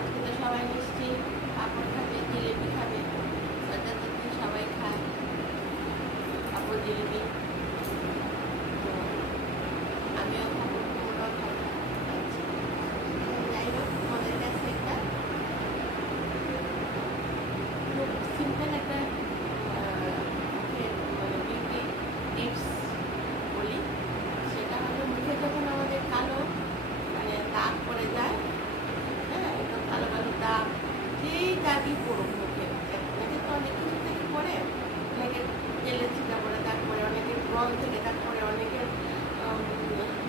আজকে তো সবাই মিষ্টি পাঁপড় খাবে, জিলিপি খাবে, বাচ্চাদের তো সবাই খায় পাঁপড় জিলিপি। তো আমিও খাবো, তোমরাও খাবে। আচ্ছা, যাই হোক, তোমাদের কাছে একটা খুব সিম্পল একটা মানে বিউটি টিপস বলি। সেটা হলো, মুখে যখন আমাদের কালো মানে দাগ পড়ে যায়, হ্যাঁ, একদম কালো কালো দাগ, যেই দাগই পড়ুক মুখে, মুখে তো অনেক কিছু থেকে পড়ে, অনেকের তেলের ছিটা পড়ে দাগ পড়ে, অনেকের ব্রণ থেকে দাগ পড়ে, অনেকের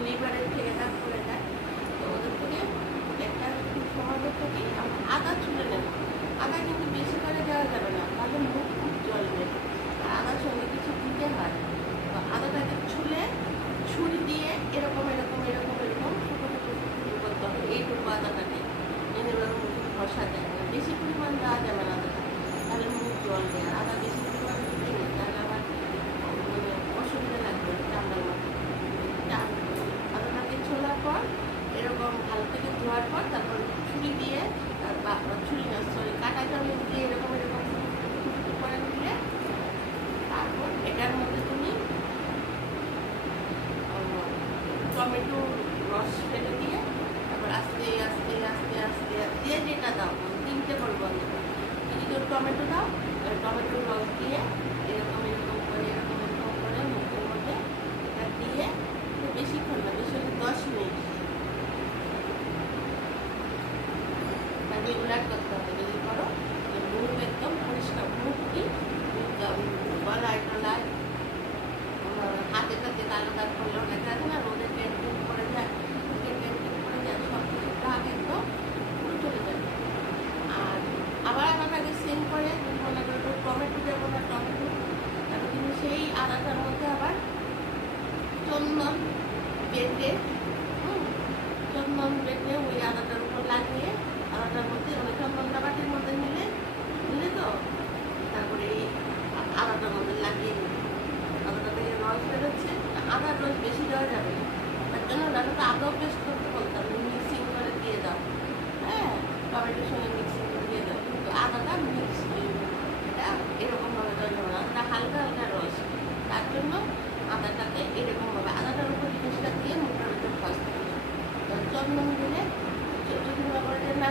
লিভারের থেকে দাগ পড়ে যায়। তো ওদের থেকে একটা খুব সহজ থেকে আমরা আদা ছুলে নেব। আদা কিন্তু বেশি করে দেওয়া যাবে না, তাহলে মুখ খুব জ্বলবে, আর আদার সঙ্গে কিছু দিতে হয়। তো আদাটাকে ছুলে ছুরি দিয়ে এরকম এরকম এরকম এরকম ছোটো ছোটো টুকরো করতে হবে। এইটুকু আদাটাকে এভাবে মুখে ঘষা যায় না, বেশি পরিমাণ দেওয়া যাবে না আদাটা, তাহলে মুখ জ্বলবে। আর আদা বেশি পরিমাণ দিতে নেই, তাহলে আবার মানে অসুবিধা লাগবে চামড়ার মধ্যে। আদাটাকে ছোলার পর এরকম ভালো থেকে ধোয়ার পর তারপর ছুরি দিয়ে বা ছুরি না, সরি, কাঁটা চামচ দিয়ে এরকম এরকম করে নিলে তারপর এটার মধ্যে তুমি টমেটো রস ফেলে দিয়ে তারপর আস্তে আস্তে আস্তে আস্তে দিয়ে যেটা দাও, 3টে বলবো আমি, যদি কেউ টমেটো দাও, টমেটোর রস দিয়ে এরকম এরকম করে এরকম এরকম করে মুখের মধ্যে এটা দিয়ে বেশিক্ষণ না, বেশি হলে 10 মিনিট রেগুলার করতে হবে। যদি করো মুখ একদম পরিষ্কার, মুখ কি গলায় টলায় হাতে টাতে কালো দাগ করলে অনেক আছে না, রোদে টেনটেন পড়ে যায়, টেনটেন পড়ে যায়, সব কিছু দাগ একদম পুরো চলে যাবে। আর আবার আদাটাকে সেম করে মনে করো টমেটো দেবো না, টমেটো তারপর তুমি সেই আদাটার মধ্যে আবার চন্দন বেটে চন্দন বেটে ওই আদাটার উপর লাগিয়ে আদাটার মধ্যে মানে চন্দনটা বাটির মধ্যে নিলে তো তারপরে এই আদাটার মধ্যে লাগিয়ে নিলে আদাটা থেকে রস বেরোচ্ছে। আদার রস বেশি দেওয়া যাবে না, তার জন্য আদাটা আদাও পেস্ট করতে বলতাম, মিক্সিং করে দিয়ে দাও, হ্যাঁ, টমেটোর সঙ্গে মিক্সিং করে দিয়ে দাও, কিন্তু আদাটা মিক্স এটা এরকমভাবে দেওয়া যাবে না, আদাটা হালকা হালকা রস, তার জন্য আদাটাকে এরকমভাবে আদাটার উপর জিনিসটা দিয়ে মুখের উপর ঘষতে হবে। চন্দন দিলে যদি মনে করে যে না